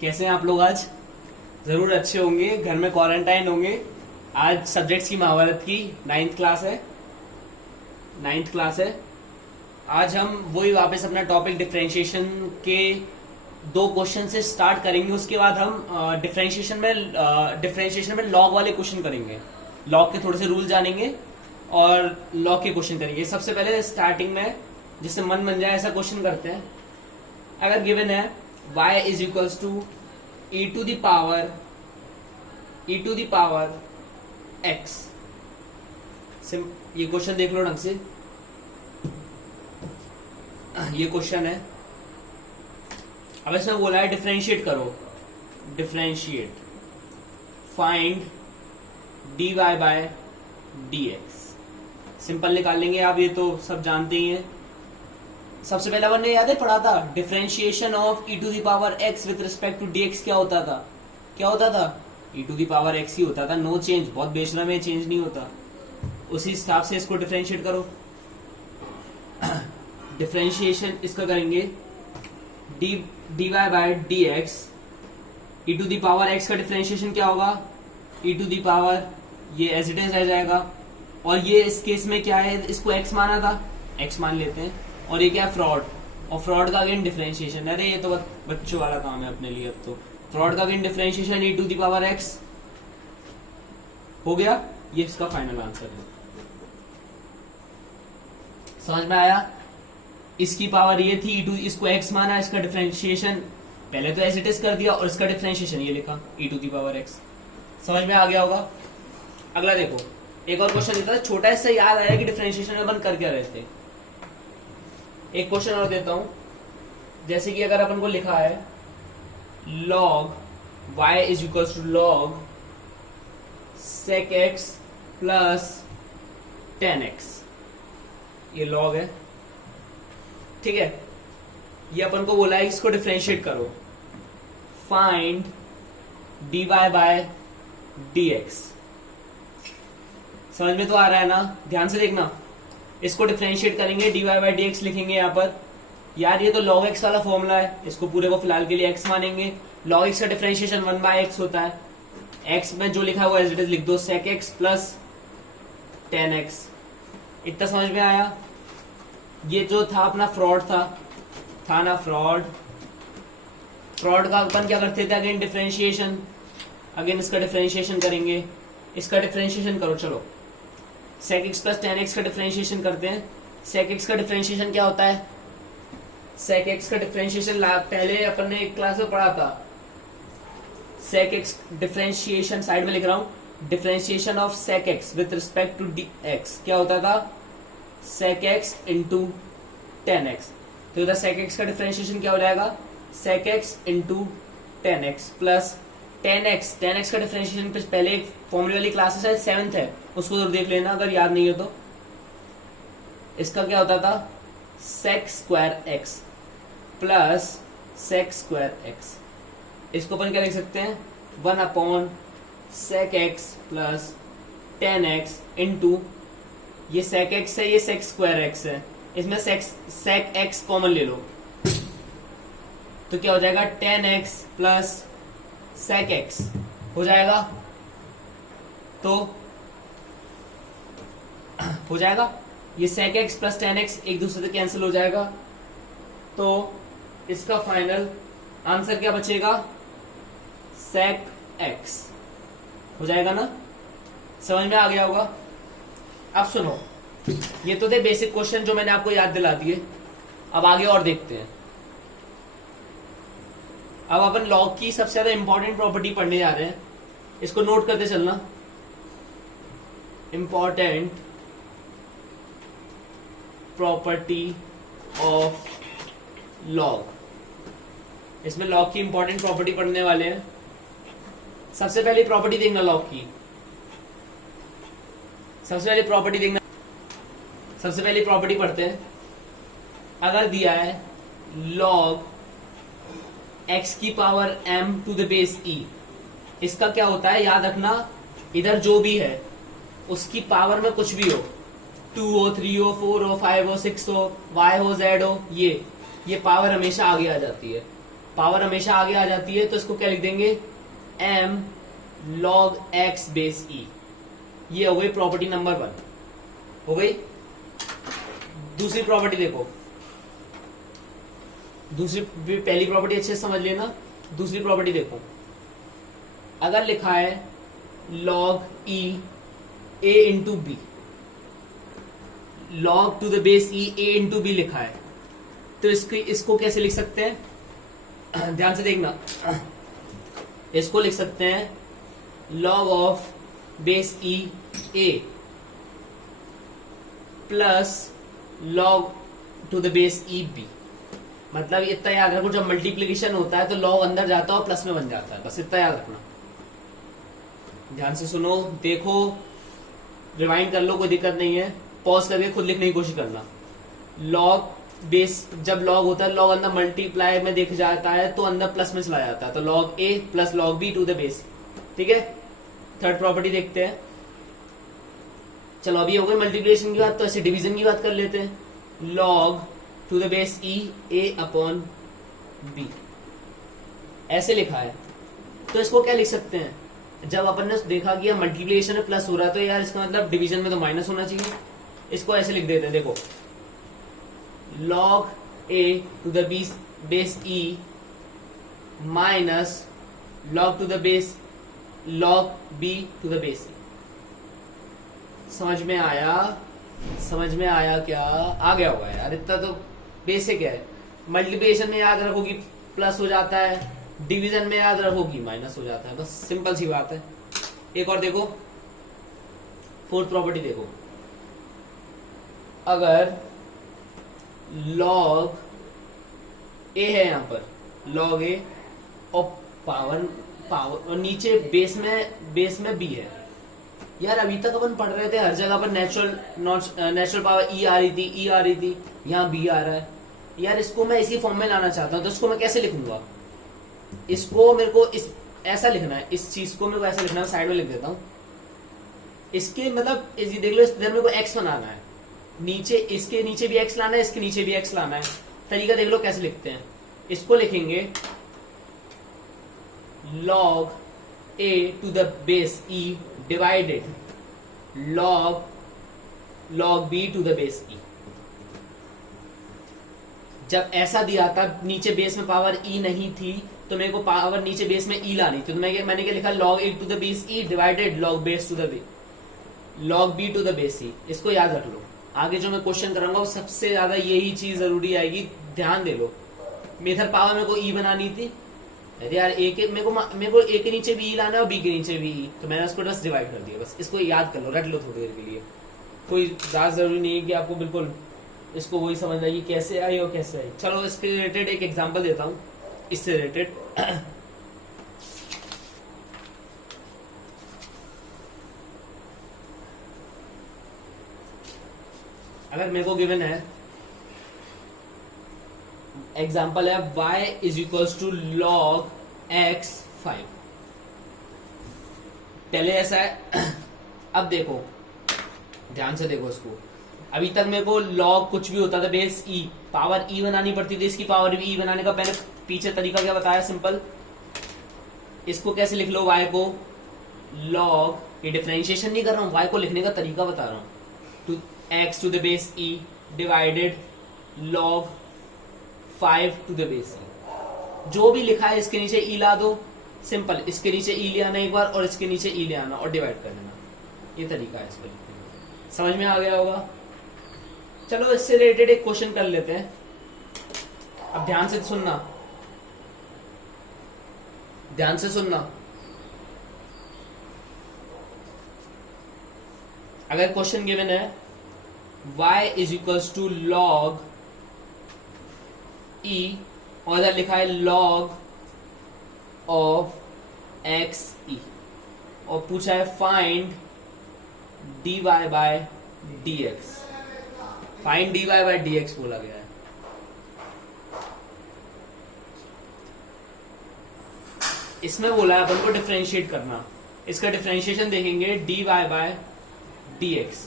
कैसे हैं आप लोग? आज जरूर अच्छे होंगे, घर में क्वारंटाइन होंगे। आज सब्जेक्ट्स की महाभारत की नाइन्थ क्लास है। आज हम वही वापस अपना टॉपिक डिफरेंशिएशन के दो क्वेश्चन से स्टार्ट करेंगे। उसके बाद हम डिफरेंशिएशन में लॉग वाले क्वेश्चन करेंगे, लॉग के थोड़े से रूल जानेंगे और लॉग के क्वेश्चन करेंगे। सबसे पहले स्टार्टिंग में जिससे मन बन जाए ऐसा क्वेश्चन करते हैं। अगर गिवन है y is equals to e to the power x, ये क्वेश्चन देख लो ढंग से। ये क्वेश्चन है। अब इसमें बोला है डिफरेंशिएट करो, differentiate find dy by dx। Simple निकाल लेंगे आप, ये तो सब जानते ही हैं। सबसे पहले अपन ने याद है पढ़ा था differentiation of e to the power x with respect to dx क्या होता था? e to the power x ही होता था, नो चेंज। बहुत बेशरम है, चेंज नहीं होता। उसी हिसाब से इसको डिफरेंशिएट करो। डिफरेंशिएशन इसका करेंगे dy by dx। e to the power x का डिफरेंशिएशन क्या होगा? e टू द पावर, ये एज इट इज रह जाएगा। और ये इस केस में क्या है, इसको x माना था, x मान लेते हैं। और ये क्या है? फ्रॉड। और फ्रॉड का अगेन डिफरेंशिएशन। अरे ये तो बच्चों वाला काम है अपने लिए। अब तो फ्रॉड का again differentiation e to the power x हो गया। ये इसका फाइनल आंसर है। समझ में आया? इसकी पावर ये थी इसको x माना, इसका डिफरेंशिएशन पहले तो एज इट इज कर दिया और इसका डिफरेंशिएशन ये लिखा e to the power x। समझ में आ गया होगा। अगला देखो, एक और क्वेश्चन देता है छोटा, इससे याद आया कि डिफरेंशिएशन में अपन कर क्या रहे थे। एक क्वेश्चन और देता हूं, जैसे कि अगर अपन को लिखा है log y is equal to log sec x plus tan x। ये log है, ठीक है। ये अपन को बोला है इसको डिफरेंशिएट करो, फाइंड dy बाय dx। समझ में तो आ रहा है ना? ध्यान से देखना। इसको डिफरेंशिएट करेंगे, dy बाय dx लिखेंगे यहाँ पर। यार ये तो log x वाला फॉर्मूला है, इसको पूरे को फिलहाल के लिए x मानेंगे। log x का डिफरेंशिएशन 1 बाय x होता है। x में जो लिखा है वो एज इट इज लिख दो, sec x plus tan x। इतना समझ में आया? ये जो था अपना फ्रॉड था ना फ्रॉड का अपन क्या करते थे? अगेन डिफरेंशिएशन, अगेन इसका डिफरेंशिएशन करेंगे। इसका डिफरेंशिएशन करो, चलो। sec x plus tan x का डिफरेंशिएशन करते हैं। sec x का डिफरेंशिएशन क्या होता है? sec x का डिफरेंशिएशन पहले अपन ने एक क्लास में पढ़ा था। sec x डिफरेंशिएशन साइड में लिख रहा हूं, differentiation of sec x with respect to dx क्या होता था? sec x into tan x। तो इधर sec x का डिफरेंशिएशन क्या हो जाएगा? sec x into tan x plus tan x का डिफरेंशिएशन पहले एक फॉर्मूले वाली क्लास है, 7th है, उसको जरूर देख लेना अगर याद नहीं हो तो। इसका क्या होता था? sec square x plus sec square x। इसको अपन क्या लिख सकते हैं? 1 upon sec x plus tan x into ये sec x है, ये sec स्क्वायर x है। इसमें sec x कॉमन ले लो तो क्या हो जाएगा? tan x plus sec x हो जाएगा। तो हो जाएगा ये sec x plus tan x एक दूसरे से कैंसिल हो जाएगा। तो इसका फाइनल आंसर क्या बचेगा? sec x हो जाएगा ना? समझ में आ गया होगा। अब सुनो, ये तो थे बेसिक क्वेश्चन जो मैंने आपको याद दिला दिए। अब आगे और देखते हैं। अब अपन लॉग की सबसे ज्यादा इंपॉर्टेंट प्रॉपर्टी पढ़ने जा रहे हैं, इसको नोट करते चलना। Important property of log. इसमें लॉग की इंपॉर्टेंट प्रॉपर्टी पढ़ने वाले हैं। सबसे पहली प्रॉपर्टी देखना लॉग की। सबसे पहली प्रॉपर्टी पढ़ते हैं। अगर दिया है log x की power m to the base e, इसका क्या होता है याद रखना, इधर जो भी है उसकी पावर में कुछ भी हो, 2 हो, 3 हो, 4 हो, 5 हो, 6 हो, y हो, z हो, ये पावर हमेशा आगे आ जाती है। पावर हमेशा आगे आ जाती है, तो इसको क्या लिख देंगे, m log x base e। ये हो गई प्रॉपर्टी नंबर 1, हो गई। दूसरी प्रॉपर्टी देखो, पहली प्रॉपर्टी अच्छे से समझ लेना, दूसरी प्रॉपर्टी देखो। अगर लिखा है log e a into b, log to the base e a into b लिखा है, तो इसको कैसे लिख सकते हैं, ध्यान से देखना। इसको लिख सकते हैं log of base e a plus log to the base e b। मतलब इतना याद रखो, जब मल्टीप्लीकेशन होता है तो log अंदर जाता है और प्लस में बन जाता है, बस इतना याद रखना। ध्यान से सुनो, देखो, रिवाइंड कर लो, कोई दिक्कत नहीं है, पॉज करके खुद लिखने की कोशिश करना। log बेस, जब log होता है, log अंदर मल्टीप्लाई में देख जाता है तो अंदर प्लस में चला जाता है, तो log a plus log b to the base. ठीक है, थर्ड प्रॉपर्टी देखते हैं। चलो अभी हो गई मल्टीप्लिकेशन की बात, तो ऐसे डिवीजन की बात कर लेते हैं। log to the base e a upon b, ऐसे लिखा है, तो इसको क्या लिख सकते हैं, जब अपन ने देखा कि मल्टीप्लिकेशन में प्लस हो रहा है तो यार इसका मतलब डिवीजन में तो माइनस होना चाहिए। इसको ऐसे लिख देते हैं, देखो, log a to the base e minus log to the base log b to the base e। समझ में आया? समझ में आया क्या? आ गया होगा यार, इतना तो बेसिक है। मल्टीप्लिकेशन में याद रखो कि प्लस हो जाता है, डिवीजन में याद रखो कि माइनस हो जाता है, बस सिंपल सी बात है। एक और देखो, फोर्थ प्रॉपर्टी देखो। अगर log a है, यहां पर log a और पावर और नीचे बेस में b है। यार अभी तक अपन पढ़ रहे थे हर जगह पर नेचुरल पावर e आ रही थी, यहाँ b आ रहा है। यार इसको मैं इसी फॉर्म में लाना चाहता हूँ, तो इसको मैं कैसे लिखूंगा? इसको मेरे को ऐसा लिखना है, इस चीज को मेरे को ऐसा लिखना है, साइड में लिख देता हूँ। इसके मतलब देख लो, इधर मेरे को x बनाना है, नीचे इसके नीचे भी x लाना है, इसके नीचे भी x लाना है। तरीका देख लो कैसे लिखते हैं। इसको लिखेंगे log a to the base e divided log b to the base e। जब ऐसा दिया था, नीचे बेस में पावर e नहीं थी, तो मेरे को पावर नीचे बेस में e लानी थी, तो मैंने क्या लिखा, log a to the base e divided log base to the log b to the base e। इसको याद रख लो, आगे जो मैं क्वेश्चन कराऊंगा वो सबसे ज्यादा यही चीज जरूरी आएगी, ध्यान दे लो। इधर पावर मेरे को e बनानी थी, अरे यार मेरे को a के नीचे भी e लाना है और b के नीचे भी e, तो मैंने उसको बस डिवाइड कर दिया। बस इसको याद कर लो, रट लो थोड़ी देर के लिए, कोई ज्यादा जरूरी नहीं है कि आपको बिल्कुल इसको वही समझना है कैसे आई और कैसे आई। चलो इसके रिलेटेड एक एग्जांपल देता हूँ, इससे रिलेटेड। अगर मेरे को गिवन है, एग्जाम्पल है y is equals to log x 5। पहले ऐसा है, अब देखो ध्यान से देखो इसको। अभी तक मेरे को log कुछ भी होता था बेस e, पावर e बनानी पड़ती थी, इसकी पावर भी e बनाने का पहले पीछे तरीका क्या बताया, सिंपल। इसको कैसे लिख लो, y को log, ये डिफरेंशिएशन नहीं कर रहा हूं, y को लिखने का तरीका बता रहा हूं, to x to the base e divided log 5 to the base e। जो भी लिखा है इसके नीचे e ला दो, सिंपल। इसके नीचे e ले आना एक बार और इसके नीचे e ले आना और डिवाइड कर देना, ये तरीका है इसको लिखने का। समझ में आ गया होगा? चलो इससे रिलेटेड एक क्वेश्चन कर लेते हैं। अब ध्यान से सुनना, ध्यान से सुनना। अगर क्वेश्चन गिवन है y is equals to log e और इधर लिखा है log ऑफ x e और पूछा है find dy by dx। Find dy by dx बोला गया है। इसमें बोला है अपन को डिफरेंशिएट करना, इसका डिफरेंशिएशन देखेंगे dy बाय dx।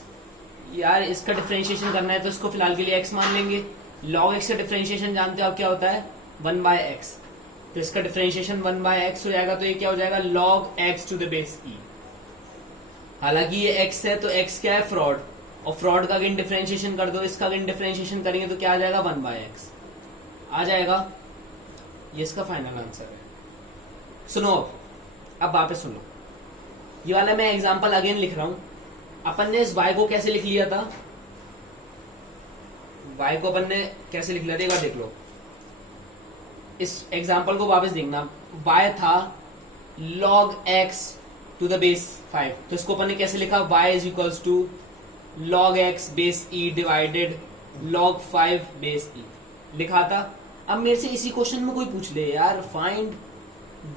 यार इसका डिफरेंशिएशन करना है तो इसको फिलहाल के लिए x मान लेंगे। log x का डिफरेंशिएशन जानते हो आप क्या होता है, 1/x। तो इसका डिफरेंशिएशन 1/x हो जाएगा, तो ये क्या हो जाएगा log x to the base e। हालांकि ये x है तो x क्या है फ्रॉड, और फ्रॉड का अगेन डिफरेंशिएशन कर दो, इसका अगेन डिफरेंशिएशन करेंगे तो क्या आ जाएगा 1/x आ जाएगा। ये इसका फाइनल आंसर है। सुनो अब वापस सुनो, ये वाला मैं एग्जांपल अगेन लिख रहा हूं। अपन ने इस y को कैसे लिख लिया था, y को अपन ने कैसे लिख लिया था एक बार देख लो। इस एग्जांपल को वापस देखना, y था log x to the base 5, तो इसको अपन ने कैसे लिखा y is equals to log x base e divided log 5 base e लिखा था। अब मेरे से इसी क्वेश्चन में कोई पूछ ले यार फाइंड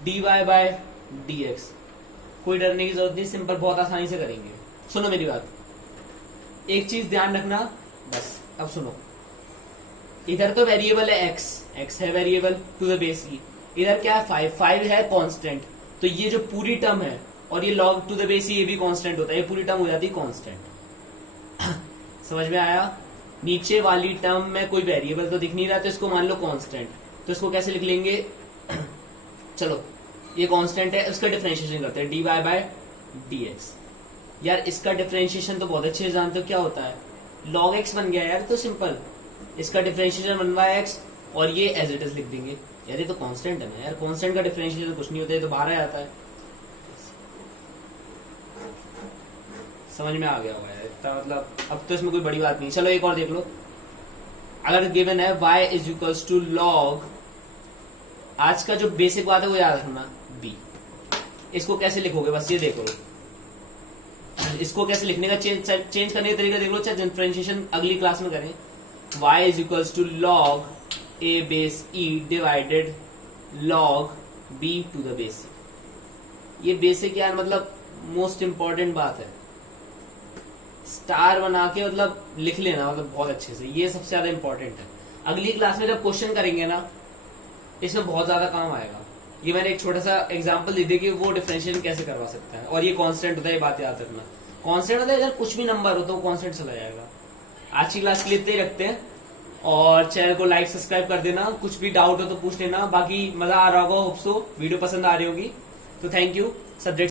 dy बाय dx, कोई डरने की जरूरत नहीं, सिंपल बहुत आसानी से करेंगे। सुनो मेरी बात, एक चीज ध्यान रखना बस। अब सुनो, इधर तो वेरिएबल है x है variable to the base e, इधर क्या है 5 है कांस्टेंट, तो ये जो पूरी टर्म है और ये log to the base e ये भी कांस्टेंट होता है, ये पूरी टर्म हो जाती है कांस्टेंट। समझ में आया? नीचे वाली टर्म में कोई वेरिएबल तो दिख नहीं रहा, तो इसको मान लो कांस्टेंट, तो इसको कैसे लिख लेंगे चलो ये कांस्टेंट है, उसका डिफरेंशिएशन करते हैं dy बाय dx। यार इसका डिफरेंशिएशन तो बहुत अच्छे से जानते हो क्या होता है, log x बन गया यार, तो सिंपल इसका डिफरेंशिएशन 1/x और ये एज इट इज लिख देंगे। यार ये तो कांस्टेंट है ना यार, कांस्टेंट का डिफरेंशिएशन कुछ नहीं होता है, तो बाहर आ जाता है। समझ में आ गया होगा यार इतना, मतलब अब तो इसमें कोई बड़ी बात नहीं। चलो एक और देख लो, अगर गिवन है y is equals to log, आज का जो बेसिक बात है वो याद रखना b, इसको कैसे लिखोगे बस ये देखो, इसको कैसे लिखने का चेंज करने का तरीका देख लो, चाहे डिफरेंशिएशन अगली क्लास में करें। y is equals to log a base e divided log b to the base e। ये बेसिक यार मतलब मोस्ट इंपॉर्टेंट बात है, स्टार बना के मतलब लिख लेना, मतलब बहुत अच्छे से, ये सबसे ज्यादा इंपॉर्टेंट है। अगली क्लास में जब क्वेश्चन करेंगे ना इसमें बहुत ज्यादा काम आएगा। ये मैंने एक छोटा सा एग्जांपल दे दिया कि वो डिफरेंशिएशन कैसे करवा सकता है, और ये कांस्टेंट होता है, ये बात याद रखना। कांस्टेंट होता है इधर कुछ भी नंबर हो तो कांस्टेंट चला जाएगा। आज की क्लास के लिए इतने ही रखते हैं, और चैनल को लाइक सब्सक्राइब कर देना, कुछ भी डाउट हो तो पूछ लेना। बाकी मजा आ रहा होगा, होप सो वीडियो पसंद आ रही होगी, तो थैंक यू। सब्जेक्ट